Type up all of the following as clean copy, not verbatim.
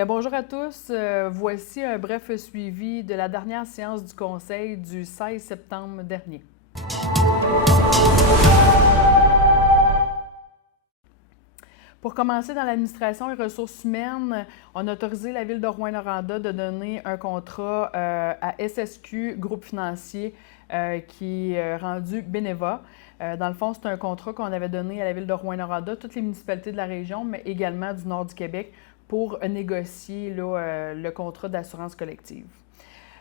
Bien, bonjour à tous. Voici un bref suivi de la dernière séance du Conseil du 16 septembre dernier. Pour commencer, dans l'administration et ressources humaines, on a autorisé la Ville de Rouyn-Noranda de donner un contrat à SSQ, groupe financier, qui est rendu Beneva. Dans le fond, c'est un contrat qu'on avait donné à la Ville de Rouyn-Noranda, toutes les municipalités de la région, mais également du nord du Québec, pour négocier le contrat d'assurance collective.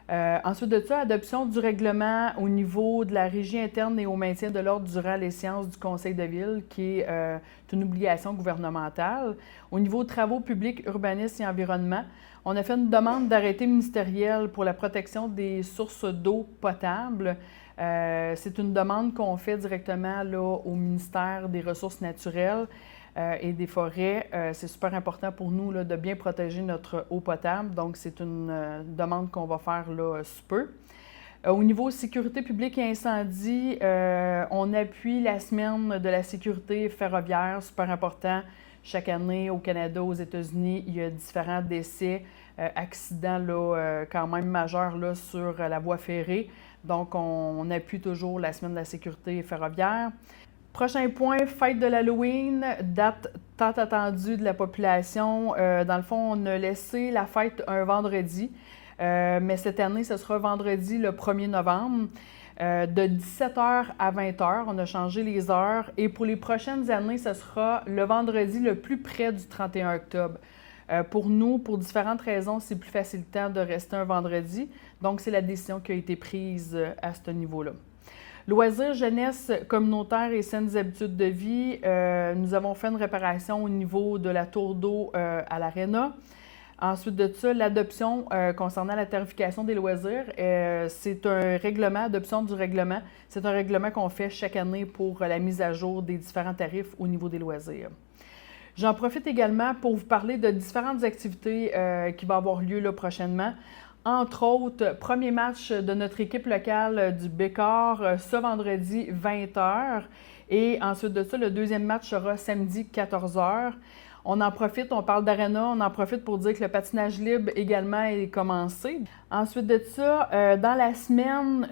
Ensuite de ça, adoption du règlement au niveau de la régie interne et au maintien de l'ordre durant les séances du Conseil de ville, qui est une obligation gouvernementale. Au niveau de travaux publics, urbanisme et environnement, on a fait une demande d'arrêté ministériel pour la protection des sources d'eau potable. C'est une demande qu'on fait directement là, au ministère des Ressources naturelles et des forêts. C'est super important pour nous là, de bien protéger notre eau potable. Donc, c'est une demande qu'on va faire là, sous peu. Au niveau sécurité publique et incendie, on appuie la semaine de la sécurité ferroviaire, super important. Chaque année, au Canada, aux États-Unis, il y a différents décès, accidents là, quand même majeurs là, sur la voie ferrée. Donc, on appuie toujours la semaine de la sécurité ferroviaire. Prochain point, fête de l'Halloween, date tant attendue de la population. Dans le fond, on a laissé la fête un vendredi, mais cette année, ce sera vendredi le 1er novembre, de 17h à 20h. On a changé les heures. Et pour les prochaines années, ce sera le vendredi le plus près du 31 octobre. Pour nous, pour différentes raisons, c'est plus facilitant de rester un vendredi. Donc, c'est la décision qui a été prise à ce niveau-là. Loisirs, jeunesse, communautaire et saines habitudes de vie, nous avons fait une réparation au niveau de la tour d'eau à l'Arena. Ensuite de ça, l'adoption concernant la tarification des loisirs, c'est un règlement, adoption du règlement. C'est un règlement qu'on fait chaque année pour la mise à jour des différents tarifs au niveau des loisirs. J'en profite également pour vous parler de différentes activités qui vont avoir lieu là, prochainement. Entre autres, premier match de notre équipe locale du Bécor ce vendredi 20h. Et ensuite de ça, le deuxième match sera samedi 14h. On en profite, on parle d'Arena, on en profite pour dire que le patinage libre également est commencé. Ensuite de ça, dans la semaine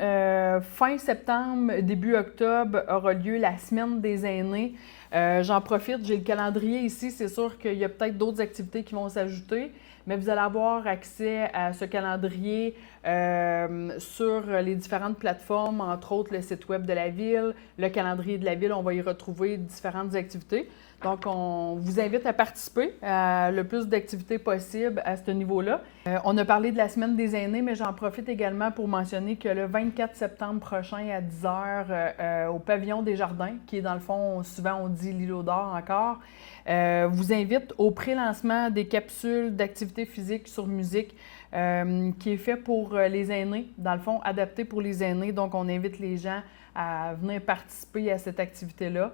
fin septembre, début octobre, aura lieu la semaine des aînés. J'en profite, j'ai le calendrier ici, c'est sûr qu'il y a peut-être d'autres activités qui vont s'ajouter, mais vous allez avoir accès à ce calendrier sur les différentes plateformes, entre autres le site web de la Ville, le calendrier de la Ville, on va y retrouver différentes activités. Donc, on vous invite à participer à le plus d'activités possible à ce niveau-là. On a parlé de la semaine des aînés, mais j'en profite également pour mentionner que le 24 septembre prochain à 10h au Pavillon des Jardins, qui est dans le fond, souvent on dit l'îlot d'or encore, vous invite au pré-lancement des capsules d'activités physiques sur musique qui est fait pour les aînés, dans le fond adapté pour les aînés. Donc, on invite les gens à venir participer à cette activité-là.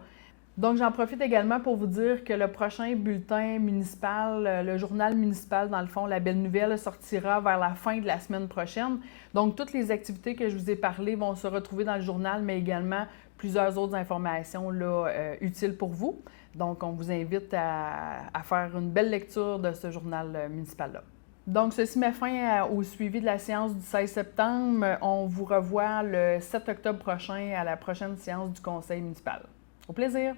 Donc, j'en profite également pour vous dire que le prochain bulletin municipal, le journal municipal, dans le fond, La Belle Nouvelle, sortira vers la fin de la semaine prochaine. Donc, toutes les activités que je vous ai parlé vont se retrouver dans le journal, mais également plusieurs autres informations là, utiles pour vous. Donc, on vous invite à faire une belle lecture de ce journal municipal-là. Donc, ceci met fin au suivi de la séance du 16 septembre. On vous revoit le 7 octobre prochain à la prochaine séance du Conseil municipal. Au plaisir!